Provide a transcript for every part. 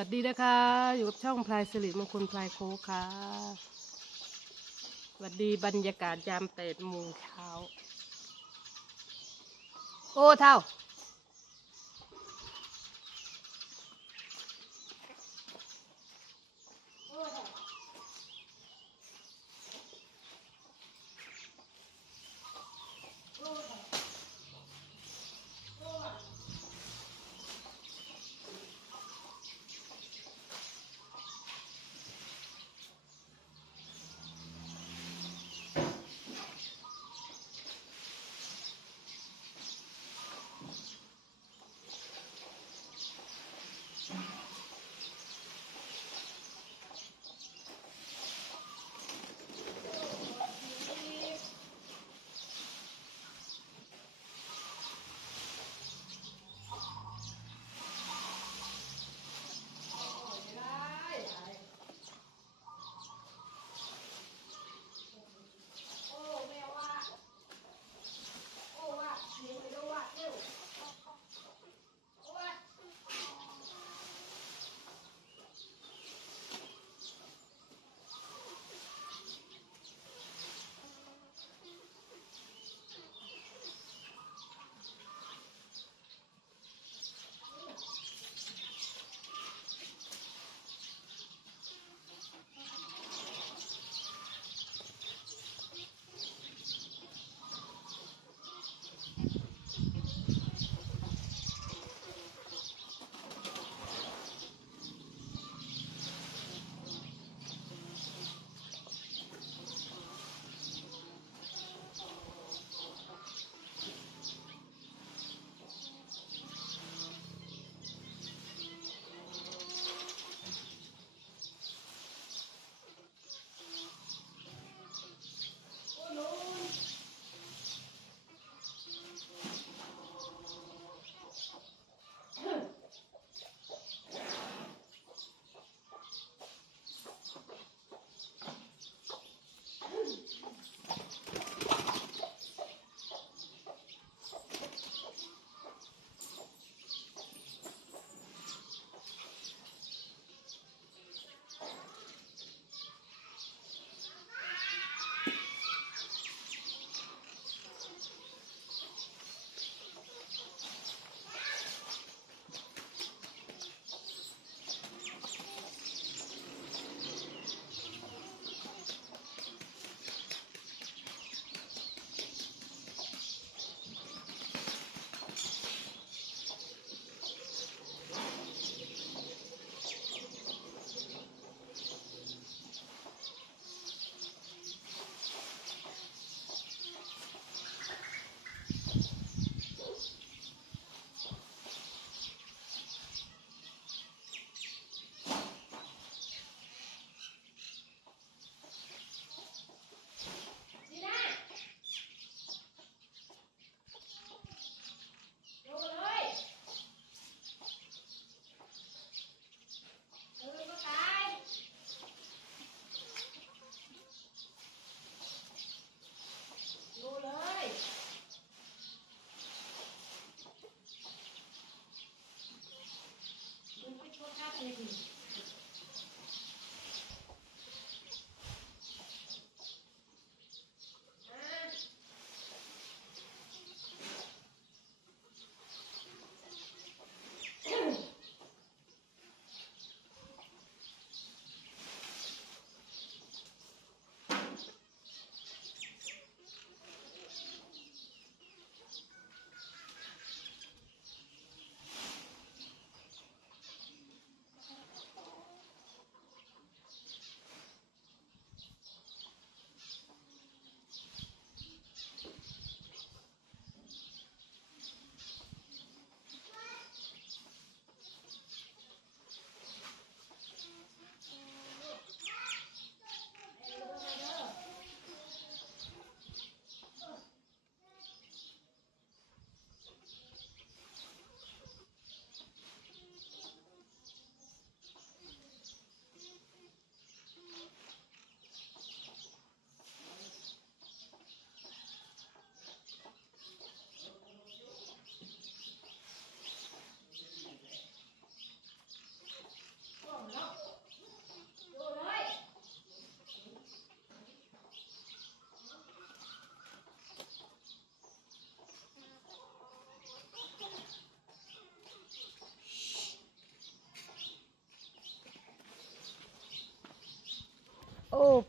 วัสดีนะคะ อยู่กับช่องพลายสิริมงคลพลายโคกค่ะสวัสดีบรรยากาศยามเตดโมงเช้า โอ้เท่า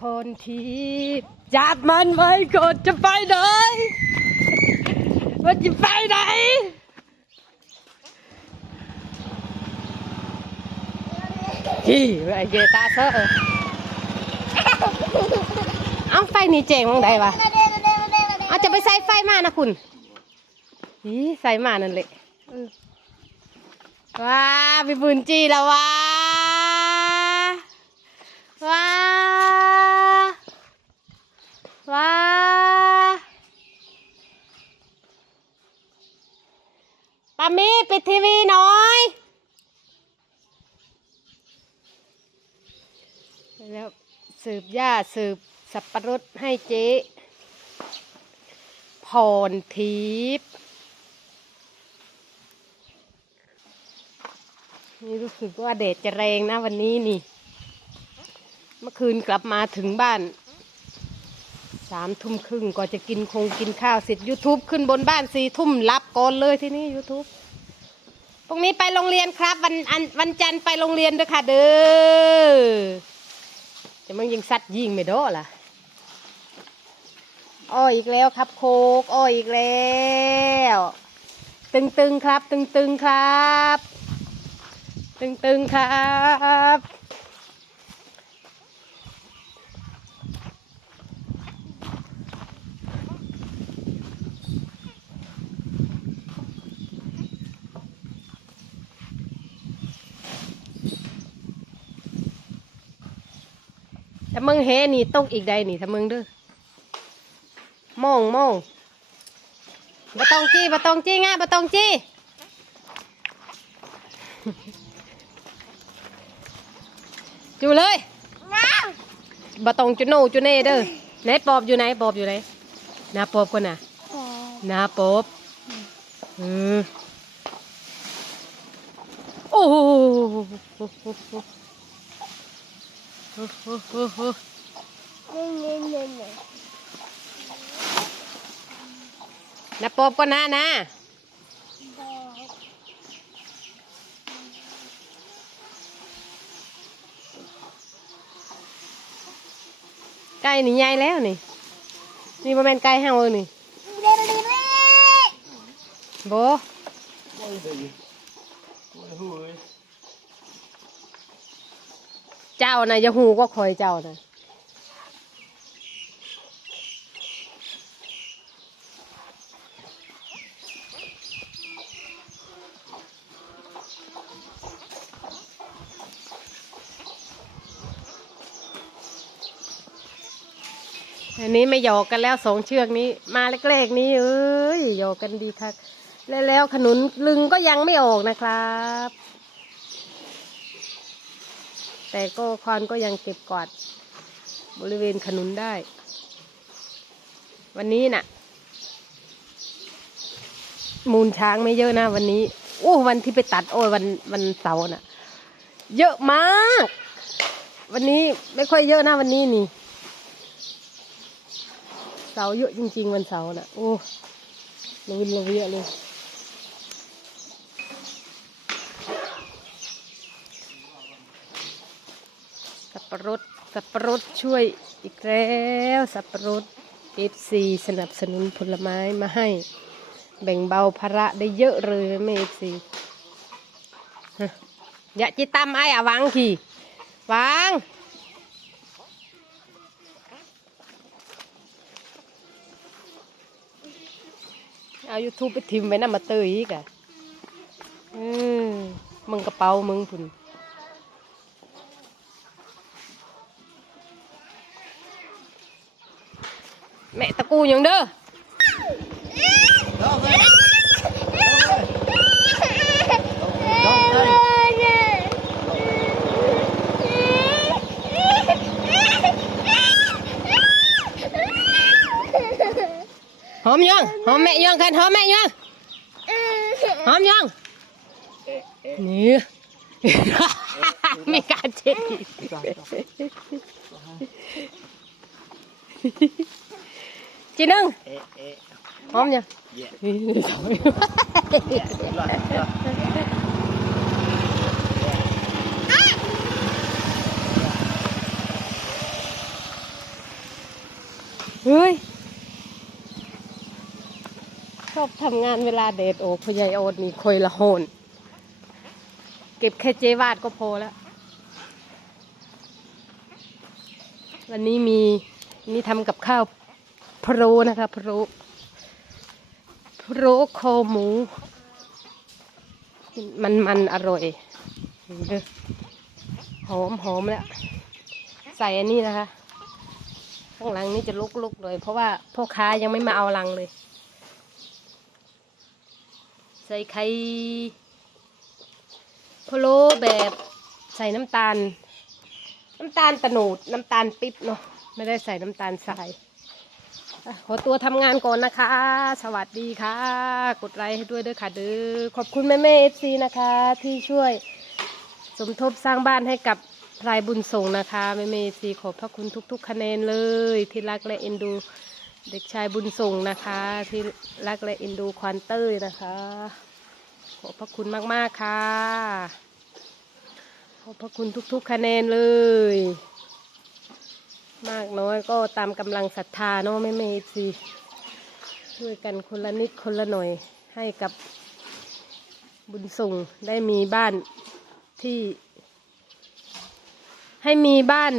พรทิพย์จับมันไว้ก่อนจะไปไหนมันจะไปไหนที่ไอเจตาเซอร์เอาไฟนี่เจ๋งมองได้ปะเอาจะไปใส่ไฟมานะคุณอีใส่มานั่นแหละเออว้าพี่บุญจีแล้วว้าว้า ว้าปามีปิดทีวีหน่อยแล้วสืบหญ้าสืบสับปะรดให้เจ๊พรทิพย์นี่รู้สึกว่าแดดจะแรงนะวันนี้นี่ เมื่อคืนกลับมาถึงบ้าน สามทุ่มครึ่งก็จะกินคงกินข้าวเสร็จ YouTube ขึ้นบนบ้านสี่ทุ่มรับก่อนเลยที่นี่ YouTube พรุ่งนี้ไปโรงเรียนครับ วันอันวันจันทร์ไปโรงเรียนด้วยค่ะเด้อจะมึงยิงสัตว์ยิงไม่โดนล่ะอ้อยอีกแล้วครับโคกอ้อยอีกแล้ว ตึงตึงๆครับ ตึงตึงๆครับตึงตึงๆครับามึงเฮนี่ตกอีกใดนี่ถ้ามึงเด้อมองมองบะตองจี้บะตองจี้ง่ะบะตองจี้จูเลยบะตองจูโนจูเน่เด้อไหนปอบอยู่ไหนปอบอยู่ไหนหนาปอบก่อนน่ะหนาปอบเออโอ้โห โอ้โหโอ้โหนะปอบก็นะนะไก่นี่ใหญ่แล้วนี่ นี่มันเป็นไก่เฮาเลยนี่โบ เจ้านะอย่าหูก็คอยเจ้านะอันนี้ไม่หยอกกันแล้วสองเชือกนี้ มาแรกๆนี้เอ้ยหยอกกันดีคักแล้วแล้วขนุนลึงก็ยังไม่ออกนะครับ แต่ก็ควานก็ยังเก็บกวาดบริเวณขนุนได้ วันนี้น่ะ มูลช้างไม่เยอะนะวันนี้โอ้วันที่ไปตัดโอ้ยวันวันเสาร์น่ะ เยอะมาก วันนี้ไม่ค่อยเยอะนะวันนี้นี่ เสาร์เยอะจริง ๆ วันเสาร์น่ะโอ้ระวินระเวียเลย สับปะรดสับปะรดช่วยอีกแล้วสับปะรดเอฟซีสนับสนุนผลไม้มาให้ แบ่งเบาภาระได้เยอะเลยแม่เอฟซีอย่าจิตามไอ้อะวางทีวางเอา YouTube ไปทิมไว้น้ำมาเตยอีกอะอมมึงกระเป๋ามึงพุ่น แม่ตะกูอย่างเด้อ Kom här. Kom här. หอมยั งหอมแม่ยังกันหอมแม่ยังหอมยังนี่มีการเช็ดอีกจีนึง Eh, eh. หอมยัง Yeah. นี่สอง Yeah. Bra, bra. ฮ้ย ชอบทำงานเวลาเดทโอ้พยายโอดนี่คอยละโหน เก็บแค่เจวาดก็พอแล้ว วันนี้มีนี่ทำกับข้าว พะโรนะคะพะโรพะโคอหมู มันมันอร่อยหอมหอมแล้ว ใส่อันนี้นะคะ ข้างหลังนี่จะลุกๆเลยเพราะว่าพ่อค้ายังไม่มาเอาลังเลย ใส่ไข่พะโล้แบบใส่น้ำตาล น้ำตาลตะโนดน้ำตาลปิ๊บเนาะไม่ได้ใส่น้ำตาลทรายอ่ ขอตัวทำงานก่อนนะคะ สวัสดีค่ะ กดไลค์ให้ด้วยเด้วยค่ะเด้อขอบคุณแม่แม่เอฟซีนะคะ ที่ช่วยสมทบสร้างบ้านให้กับพลายบุญส่งนะคะแม่แม่เอฟซีขอบพระคุณทุก ๆ คะแนนเลย ที่รักและเอ็นดู เด็กชายบุญส่งนะคะ ที่รักและเอ็นดูควานเต้ยนะคะ ขอบพระคุณมากๆค่ะ ขอบพระคุณทุก ๆ คะแนนเลย มากน้อยก็ตามกำลังศรัทธาเนาะแม่เมย์สิช่วยกันคนละนิดคนละหน่อยให้กับบุญส่งได้มีบ้านที่ ให้มีบ้าน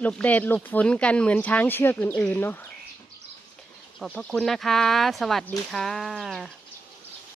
หลบแดดหลบฝนกันเหมือนช้างเชือกอื่นๆเนาะขอบพระคุณนะคะ สวัสดีค่ะ